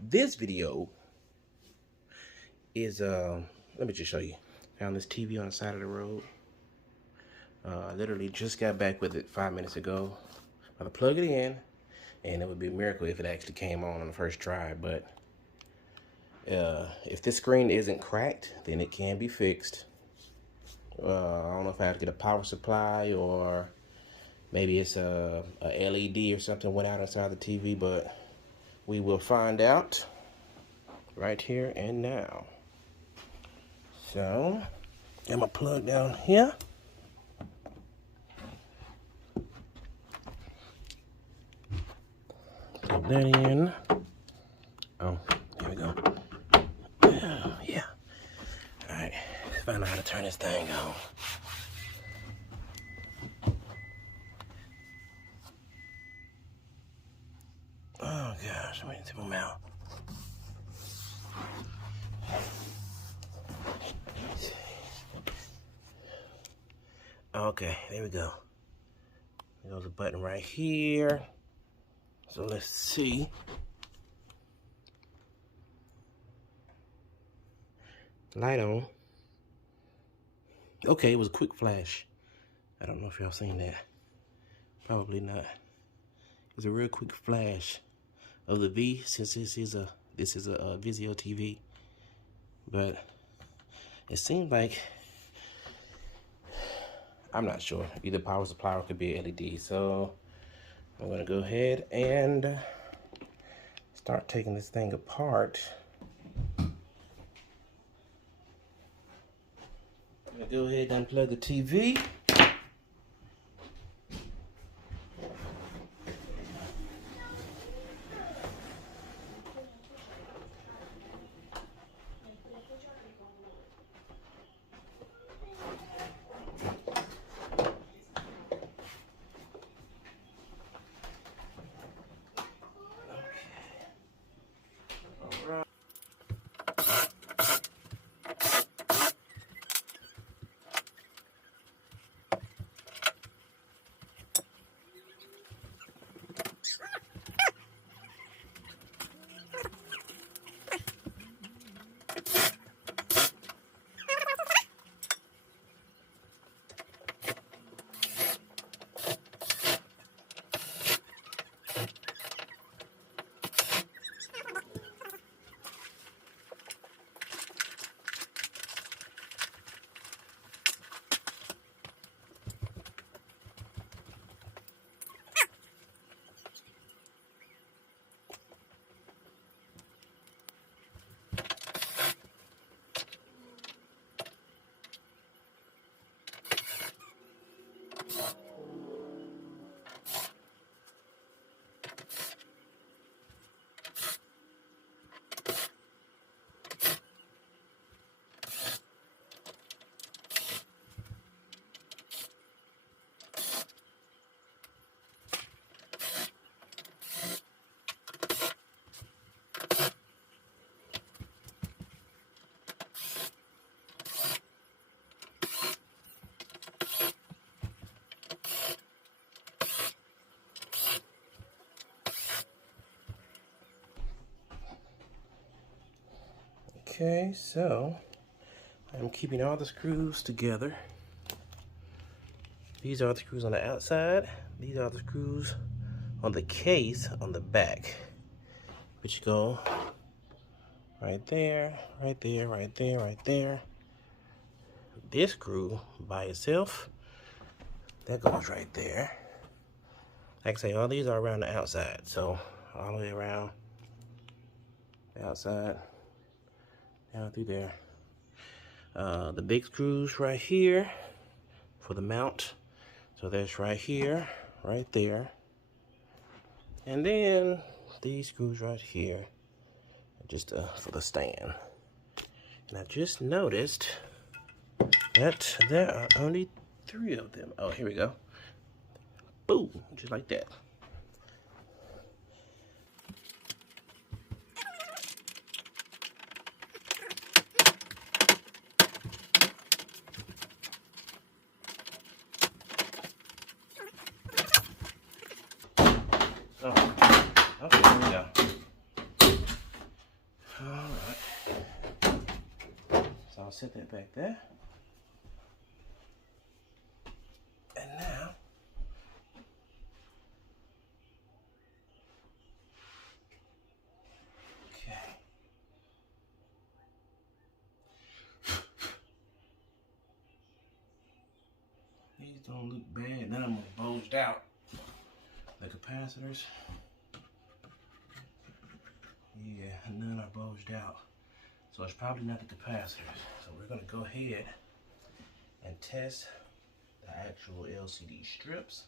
This video is let me just show you. Found this TV on the side of the road. Literally just got back with it 5 minutes ago. I'm gonna plug it in, and it would be a miracle if it actually came on the first try. But if this screen isn't cracked, then it can be fixed. I don't know if I have to get a power supply, or maybe it's a LED or something went out inside the TV, but we will find out right here and now. So, got my plug down here. Plug that in. Oh, here we go. Yeah. All right, let's find out how to turn this thing on. Oh gosh, I'm gonna tip them out. Okay, there we go. There's a button right here. So let's see. Light on. Okay, it was a quick flash. I don't know if y'all seen that. Probably not. It was a real quick flash of the V, since this is a Vizio TV. But it seemed like, I'm not sure, either power supply or it could be an LED. So I'm gonna go ahead and start taking this thing apart. I'm gonna go ahead and unplug the TV. Okay, so I'm keeping all the screws together. These are the screws on the outside. These are the screws on the case on the back. Which go right there, right there, right there, right there. This screw by itself, that goes right there. Like I say, all these are around the outside. So all the way around the outside. Down through there. The big screws right here for the mount. So that's right here, right there. And then these screws right here, just for the stand. And I just noticed that there are only 3 of them. Oh, here we go. Boom, just like that. Oh, okay, here we go. set that back there. And now, okay. These don't look bad. None of them are bulged out. The capacitors, yeah, none are bulged out. So it's probably not the capacitors. So we're gonna go ahead and test the actual LCD strips,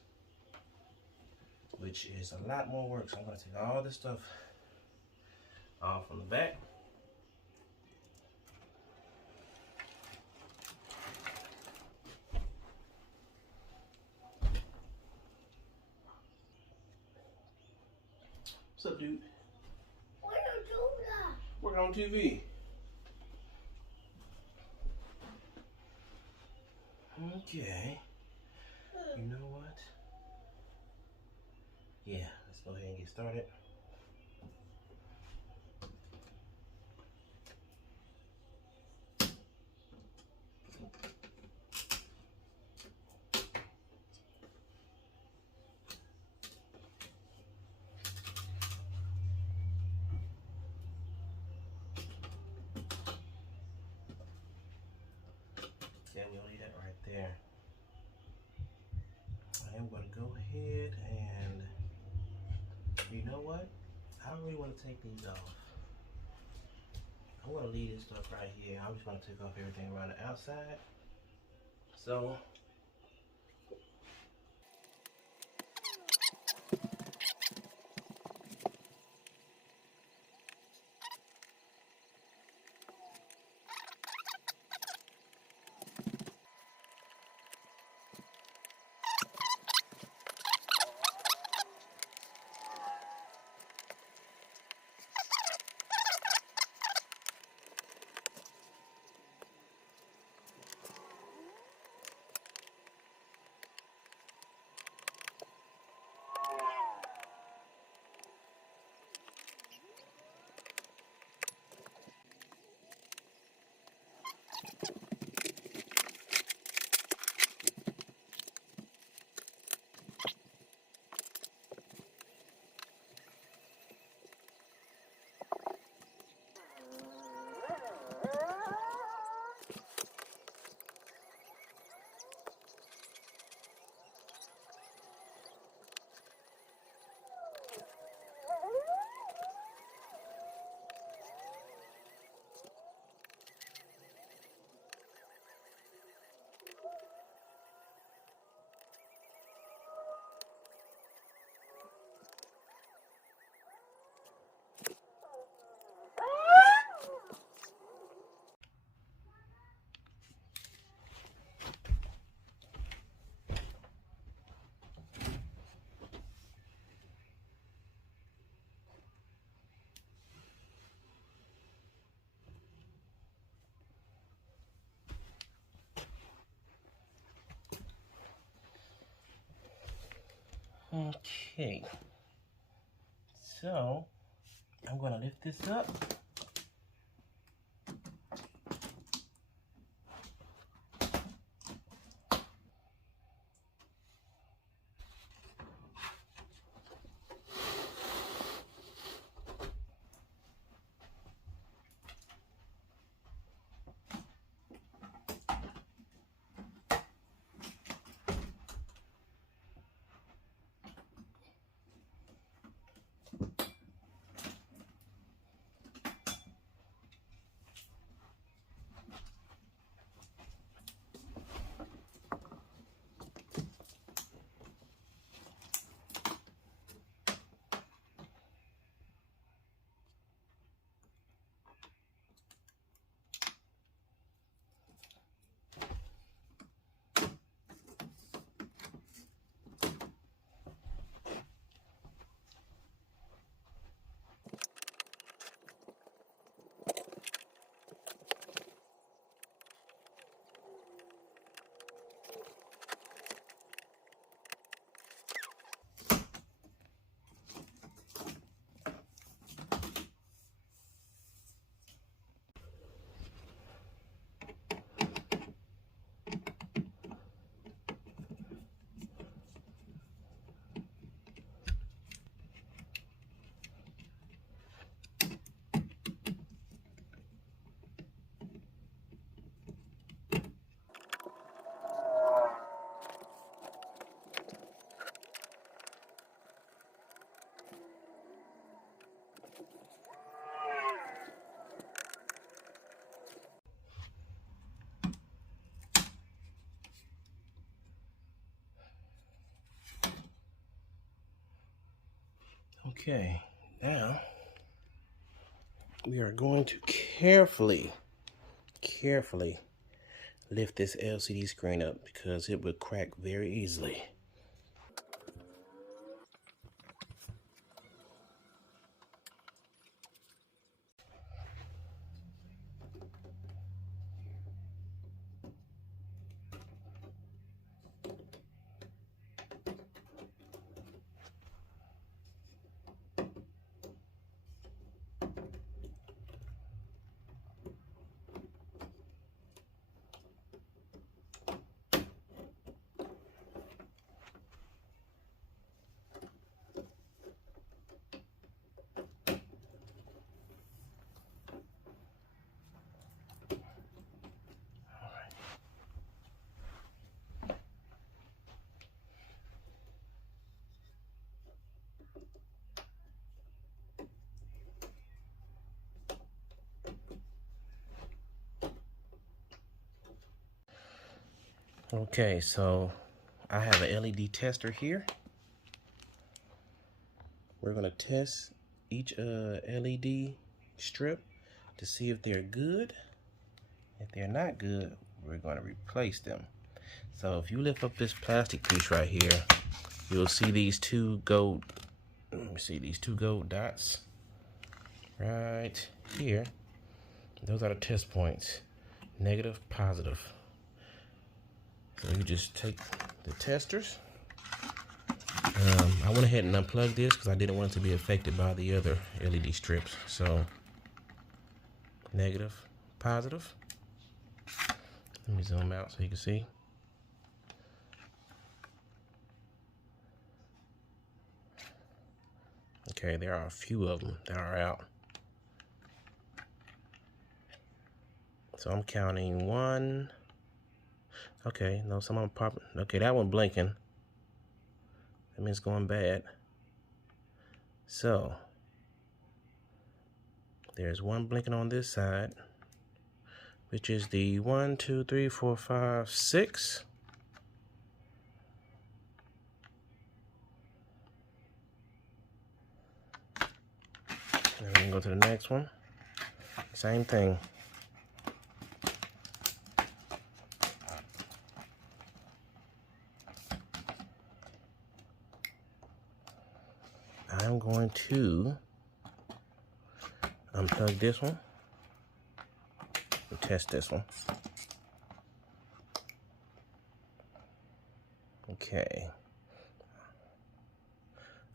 which is a lot more work. So I'm gonna take all this stuff off from the back. What's up, dude? What are you doing? Working on TV. Okay. You know what? Yeah, let's go ahead and get started. Okay, we'll leave that right there. I am going to go ahead and, you know what? I don't really want to take these off. I want to leave this stuff right here. I'm just going to take off everything around the outside. So, okay. So, I'm going to lift this up. Okay, now we are going to carefully lift this LCD screen up because it would crack very easily. Okay, so I have an LED tester here. We're gonna test each LED strip to see if they're good. If they're not good, we're gonna replace them. So if you lift up this plastic piece right here, you'll see these two gold, let me see, these two gold dots right here. Those are the test points, negative, positive. So you just take the testers. I went ahead and unplugged this because I didn't want it to be affected by the other LED strips. So negative, positive. Let me zoom out so you can see. Okay, there are a few of them that are out. So I'm counting 1. Okay, no, some of them popping. Okay, that one blinking. That means it's going bad. So there's one blinking on this side, which is the 1, 2, 3, 4, 5, 6. And we can go to the next one. Same thing. I'm going to unplug this one and test this one. Okay.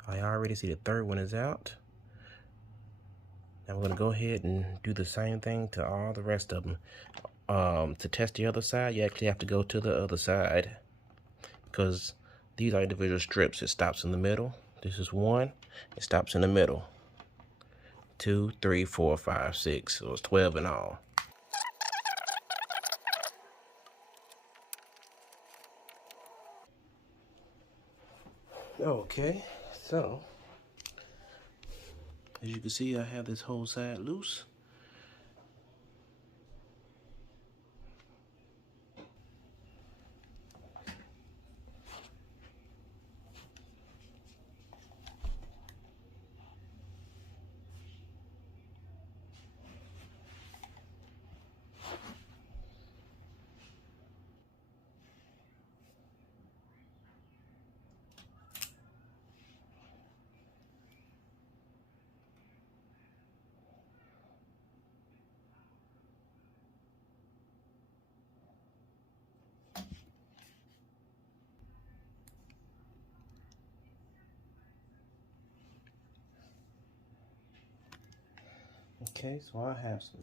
I already see the third one is out. Now we're gonna go ahead and do the same thing to all the rest of them. To test the other side, you actually have to go to the other side because these are individual strips. It stops in the middle. This is 1. It stops in the middle. 2, 3, 4, 5, 6. So it's 12 in all. Okay, so as you can see, I have this whole side loose. Okay, so I have some.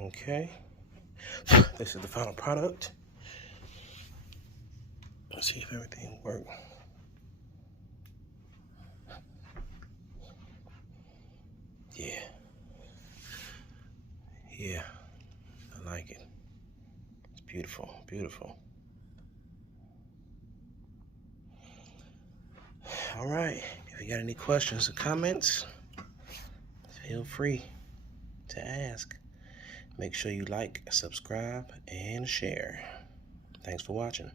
Okay. This is the final product. Let's see if everything works. Yeah. Yeah. I like it. It's beautiful. Beautiful. All right. If you got any questions or comments, feel free to ask. Make sure you like, subscribe, and share. Thanks for watching.